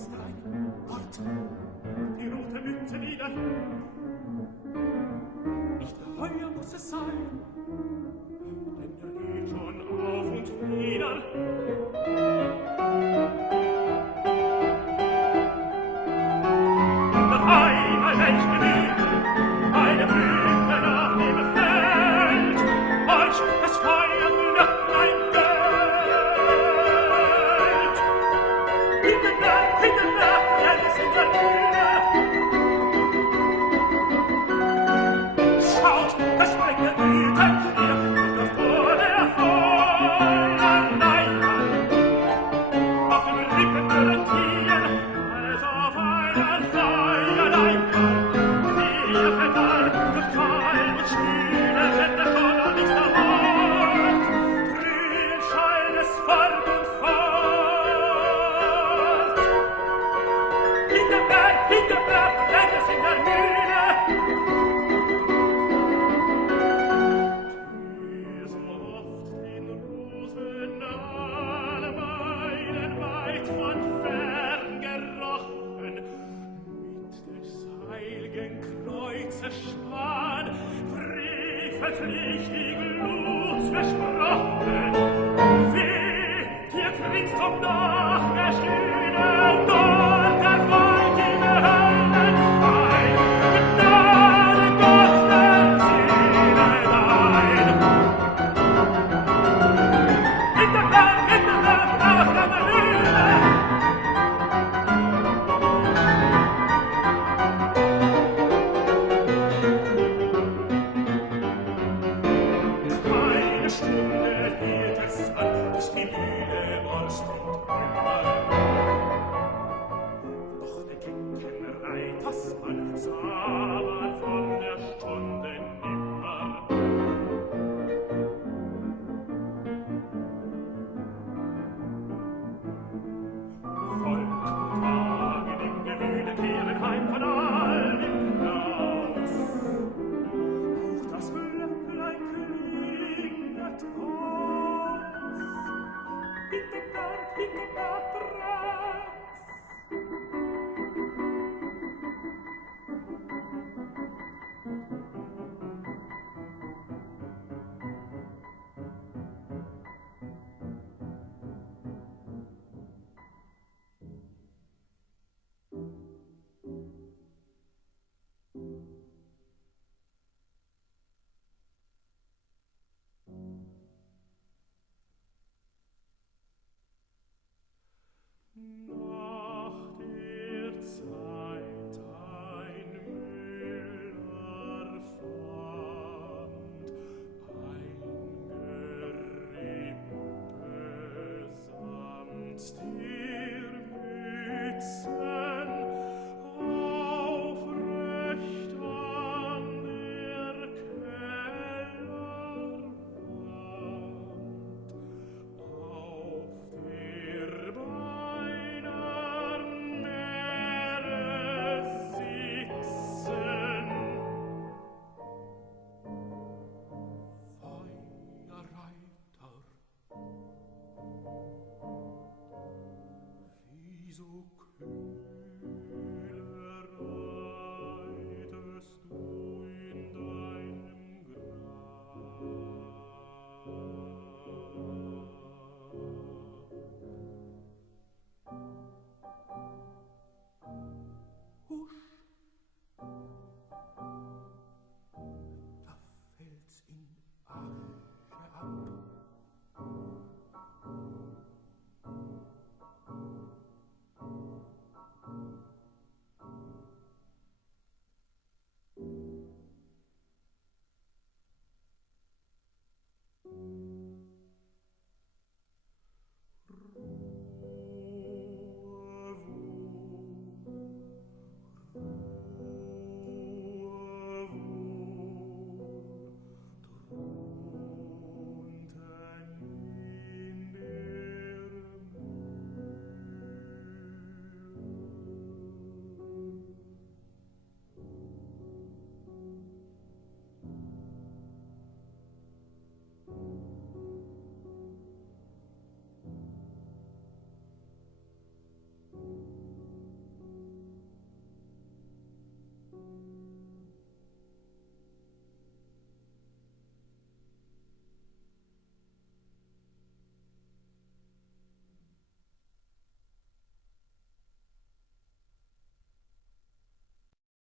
Fenster ein. Dort, die rote Mütze wieder. Nicht heuer muss es sein, denn er geht schon auf und nieder. Und auf einmal welch Gewühl, eine Brücke nach dem Feld, euch es feuern wird ein Geld. Hinterher, alles in der Mühle. Schaut, das springt der Wütend hier, und das Tor der Feuerlein. Auf dem Rücken garantieren, als auf einer Feuerlein. Wir verfallen, gefallen und spielen, wenn der Donner nicht erwacht. Grün schallt es fort und fort. Hinterberg, brennt es in der Mühle. Die so oft in Rosen an meinen weit von fern gerochen, mit des heiligen Kreuzes Span, freveltlich die Glut versprochen. Weh, dir klingst vom Dach der Schöne, dort erfolgt in der Hölle ein. Gnade Gott der Seele dein. Hinterberg, nach deiner Mühle. Eine Stunde hielt es an, bis die Mühle borst und brannte. Doch der kecken Reitersmann sah